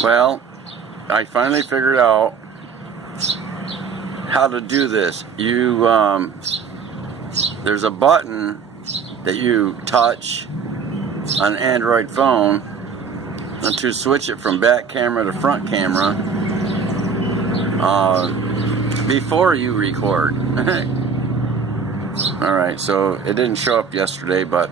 Well, I finally figured out how to do this. There's a button that you touch on an Android phone to switch it from back camera to front camera before you record. Alright, so it didn't show up yesterday, but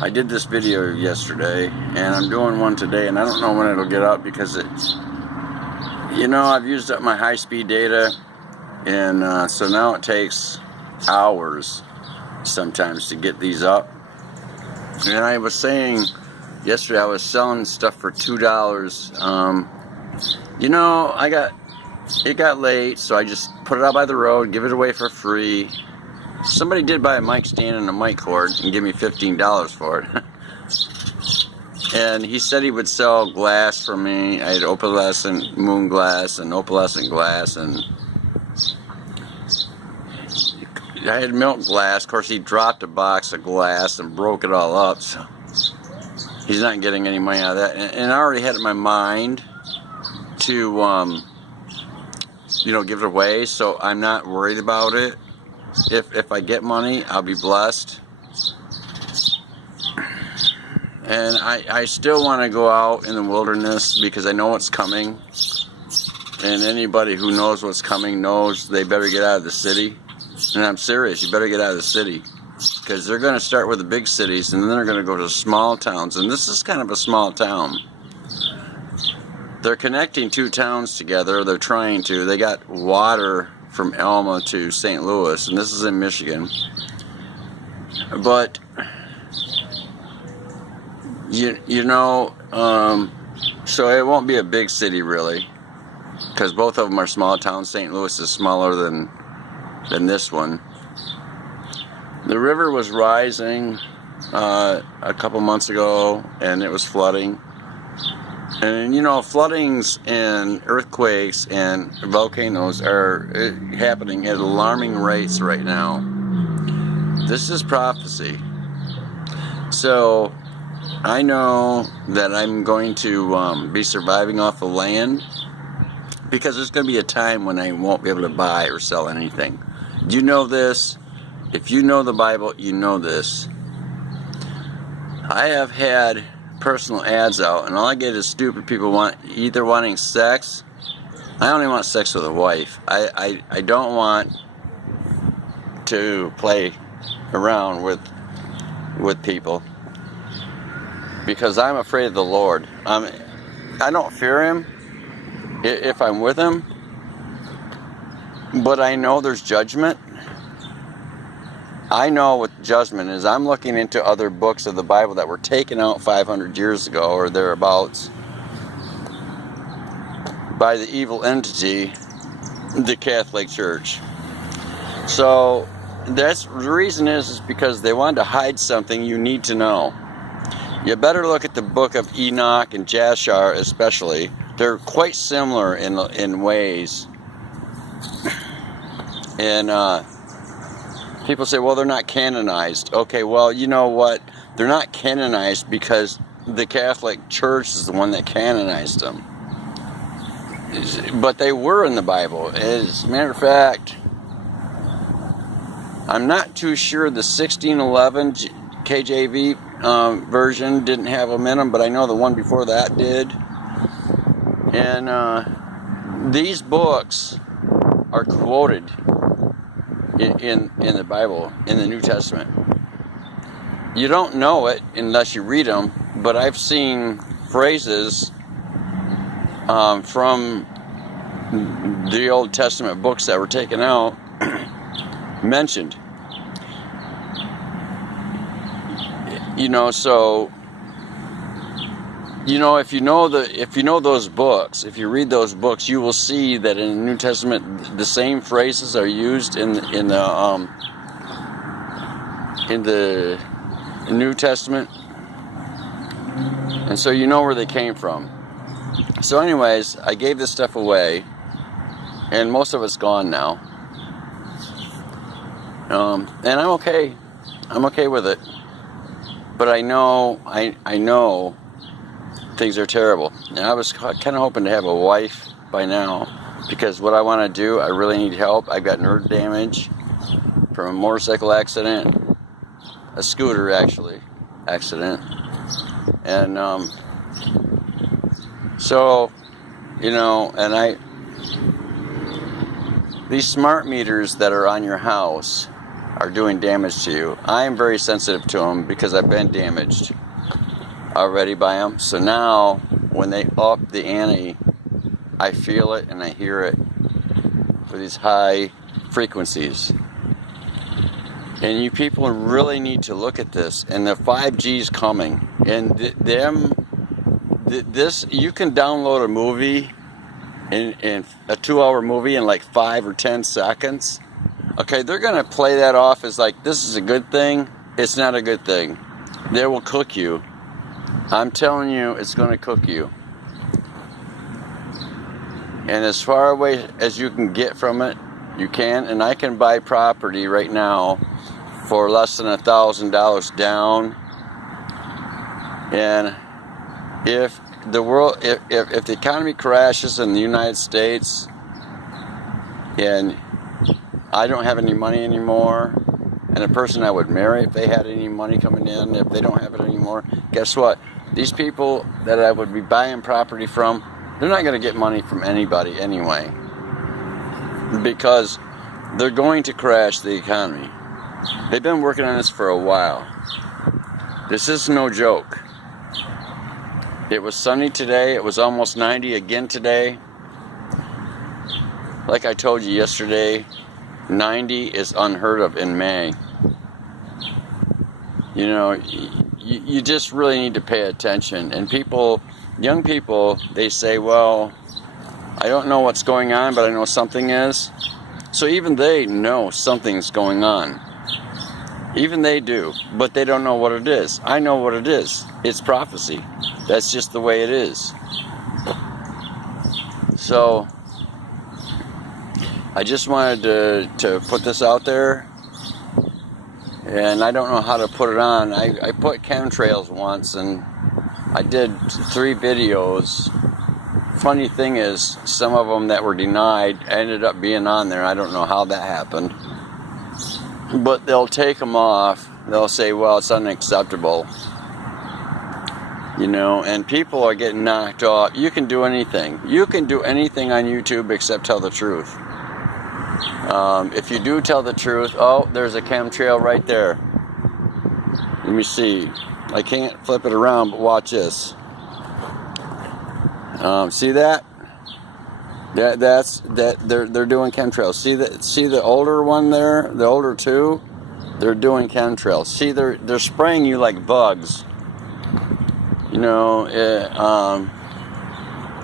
I did this video yesterday, and I'm doing one today, and I don't know when it'll get up because I've used up my high-speed data, and so now it takes hours sometimes to get these up. And I was saying yesterday I was selling stuff for $2. It got late, so I just put it out by the road, give it away for free. Somebody did buy a mic stand and a mic cord and give me $15 for it. And he said he would sell glass for me. I had opalescent moon glass and opalescent glass, and I had milk glass. Of course, he dropped a box of glass and broke it all up, so he's not getting any money out of that. And I already had it in my mind to, give it away, so I'm not worried about it. If I get money, I'll be blessed. And I still want to go out in the wilderness because I know what's coming. And anybody who knows what's coming knows they better get out of the city. And I'm serious, you better get out of the city. Because they're going to start with the big cities, and then they're going to go to small towns. And this is kind of a small town. They're connecting two towns together. They're trying to. They got water from Alma to St. Louis, and this is in Michigan. But so it won't be a big city really, because both of them are small towns. St. Louis is smaller than this one. The river was rising a couple months ago, and it was flooding. And floodings and earthquakes and volcanoes are happening at alarming rates right now. This is prophecy. So I know that I'm going to be surviving off the land, because there's going to be a time when I won't be able to buy or sell anything. Do you know this? If you know the Bible, you know this. I have had personal ads out, and all I get is stupid people either wanting sex. I only want sex with a wife. I don't want to play around with people, because I'm afraid of the Lord. I don't fear Him if I'm with Him, but I know there's judgment. I know what judgment is. I'm looking into other books of the Bible that were taken out 500 years ago or thereabouts by the evil entity, the Catholic Church. So the reason is because they wanted to hide something you need to know. You better look at the book of Enoch and Jashar especially. They're quite similar in ways. And people say, well, they're not canonized. Okay, well, you know what? They're not canonized because the Catholic Church is the one that canonized them. But they were in the Bible. As a matter of fact, I'm not too sure the 1611 KJV version didn't have them in them, but I know the one before that did. And these books are quoted in the Bible, in the New Testament. You don't know it unless you read them, but I've seen phrases from the Old Testament books that were taken out mentioned. So if you know those books, if you read those books, you will see that in the New Testament the same phrases are used in the New Testament, and so you know where they came from. So anyways, I gave this stuff away, and most of it's gone now, and I'm okay. I'm okay with it, but I know things are terrible. And I was kind of hoping to have a wife by now, because what I want to do, I really need help. I've got nerve damage from a motorcycle accident, a scooter actually, accident. And so, you know, and these smart meters that are on your house are doing damage to you. I am very sensitive to them because I've been damaged already by them. So now, when they up the ante, I feel it and I hear it with these high frequencies. And you people really need to look at this. And the 5G's coming. And this, you can download a movie in a 2-hour movie in like 5 or 10 seconds. Okay, they're gonna play that off as like, this is a good thing. It's not a good thing. They will cook you. I'm telling you, it's gonna cook you. And as far away as you can get from it, you can. And I can buy property right now for less than $1,000 down. And if the world, if the economy crashes in the United States and I don't have any money anymore, and a person I would marry, if they had any money coming in, if they don't have it anymore, guess what? These people that I would be buying property from, they're not going to get money from anybody anyway, because they're going to crash the economy. They've been working on this for a while. This is no joke. It was sunny today. It was almost 90 again today. Like I told you yesterday, 90 is unheard of in May. You know, you just really need to pay attention. And people, young people, they say, well, I don't know what's going on, but I know something is. So even they know something's going on. Even they do, but they don't know what it is. I know what it is. It's prophecy. That's just the way it is. So I just wanted to put this out there, and I don't know how to put it on. I put chemtrails once, and I did 3 videos. Funny thing is, some of them that were denied ended up being on there. I don't know how that happened. But they'll take them off. They'll say, well, it's unacceptable. You know, and people are getting knocked off. You can do anything. You can do anything on YouTube except tell the truth. If you do tell the truth, oh, there's a chemtrail right there. Let me see. I can't flip it around, but watch this. See that? That's they're doing chemtrails. See the older one there, the older 2, they're doing chemtrails. See, they're spraying you like bugs. You know,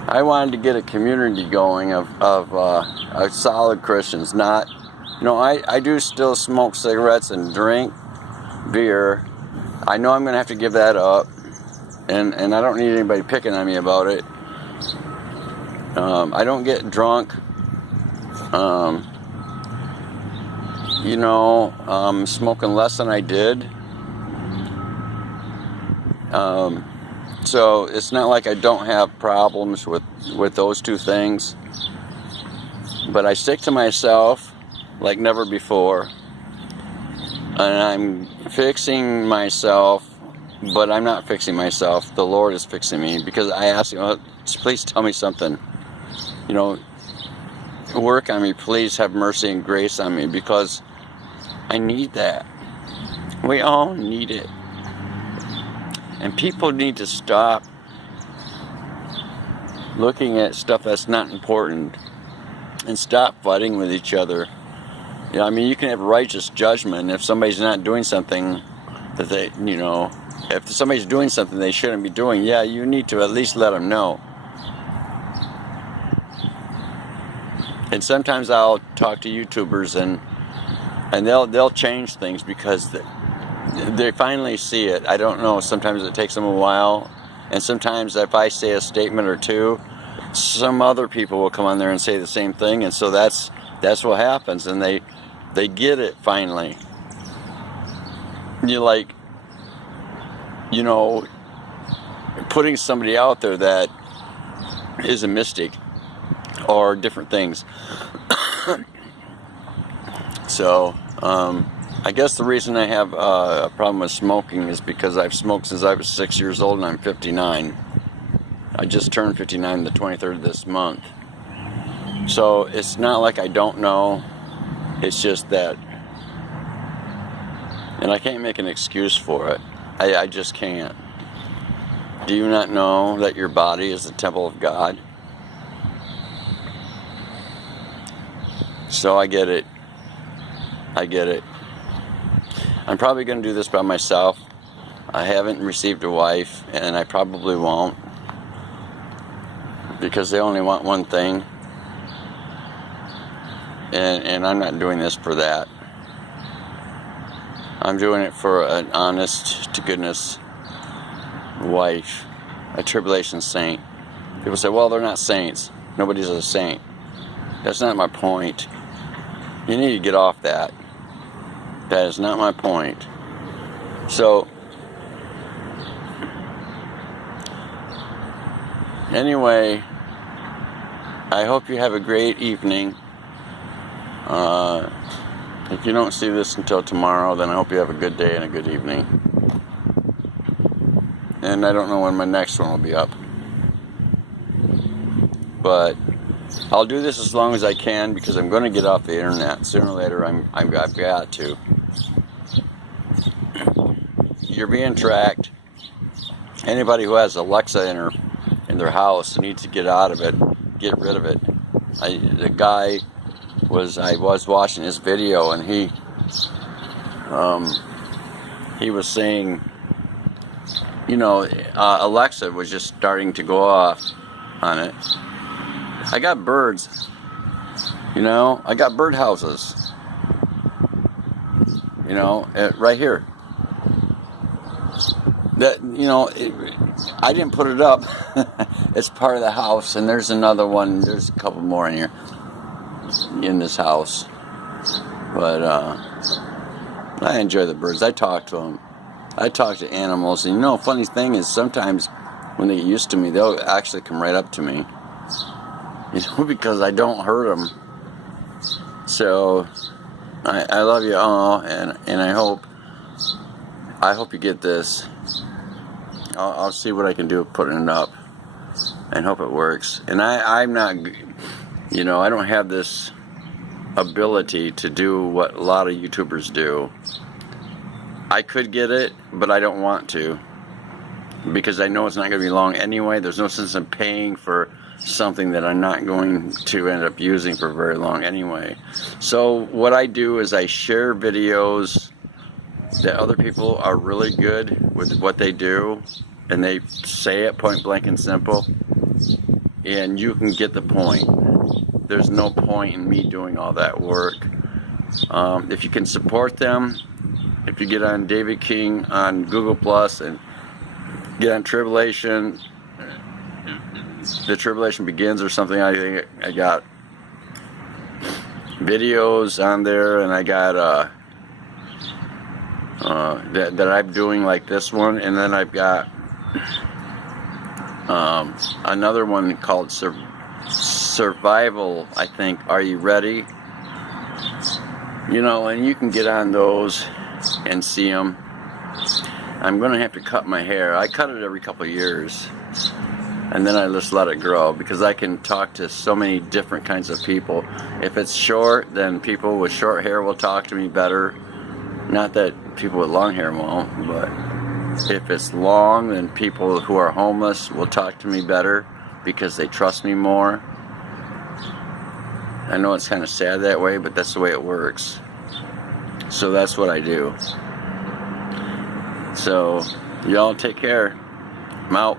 I wanted to get a community going of solid Christians. Not, you know, I do still smoke cigarettes and drink beer. I know I'm going to have to give that up, and I don't need anybody picking on me about it. I don't get drunk. You know, I'm smoking less than I did. So it's not like I don't have problems with those 2 things. But I stick to myself like never before. And I'm fixing myself, but I'm not fixing myself. The Lord is fixing me, because I asked him, oh, please tell me something. You know, work on me, please have mercy and grace on me, because I need that. We all need it. And people need to stop looking at stuff that's not important and stop fighting with each other. You know, I mean, you can have righteous judgment if somebody's not doing something that they, you know, if somebody's doing something they shouldn't be doing, yeah, you need to at least let them know. And sometimes I'll talk to YouTubers and they'll change things because they finally see it. I don't know, sometimes it takes them a while, and sometimes if I say a statement or 2, some other people will come on there and say the same thing, and so that's what happens, and they get it finally. You're like, you know, putting somebody out there that is a mystic or different things. So I guess the reason I have a problem with smoking is because I've smoked since I was 6 years old and I'm 59. I just turned 59 the 23rd of this month. So it's not like I don't know, it's just that, and I can't make an excuse for it. I just can't. Do you not know that your body is the temple of God? So I get it. I get it. I'm probably going to do this by myself. I haven't received a wife, and I probably won't, because they only want one thing, and I'm not doing this for that. I'm doing it for an honest to goodness wife, a tribulation saint. People say, well, they're not saints. Nobody's a saint. That's not my point. You need to get off that. That is not my point. So, anyway, I hope you have a great evening. If you don't see this until tomorrow, then I hope you have a good day and a good evening. And I don't know when my next one will be up. But I'll do this as long as I can, because I'm going to get off the internet. Sooner or later, I've got to. You're being tracked. Anybody who has Alexa in their house needs to get out of it, get rid of it. The guy I was watching his video, and he was saying, you know, Alexa was just starting to go off on it. I got birds, you know, I got bird houses, you know, right here. That, you know, I didn't put it up. It's part of the house, and there's another one. There's a couple more in here, in this house. But I enjoy the birds. I talk to them. I talk to animals, and you know, funny thing is, sometimes when they get used to me, they'll actually come right up to me, you know, because I don't hurt them. So I love you all, and I hope you get this. I'll see what I can do with putting it up, and hope it works. And I'm not, you know, I don't have this ability to do what a lot of YouTubers do. I could get it, but I don't want to, because I know it's not going to be long anyway. There's no sense in paying for something that I'm not going to end up using for very long anyway. So what I do is I share videos that other people are really good with what they do, and they say it point blank and simple, and you can get the point. There's no point in me doing all that work. If you can support them, if you get on David King on Google Plus and get on Tribulation, The Tribulation Begins or something, I think I got videos on there, and I got that I'm doing, like this one, and then I've got another one called Survival, I think. Are you ready? You know, and you can get on those and see them. I'm going to have to cut my hair. I cut it every couple of years, and then I just let it grow, because I can talk to so many different kinds of people. If it's short, then people with short hair will talk to me better. Not that people with long hair won't, but if it's long, then people who are homeless will talk to me better, because they trust me more. I know it's kind of sad that way, but that's the way it works. So that's what I do. So y'all take care. I'm out.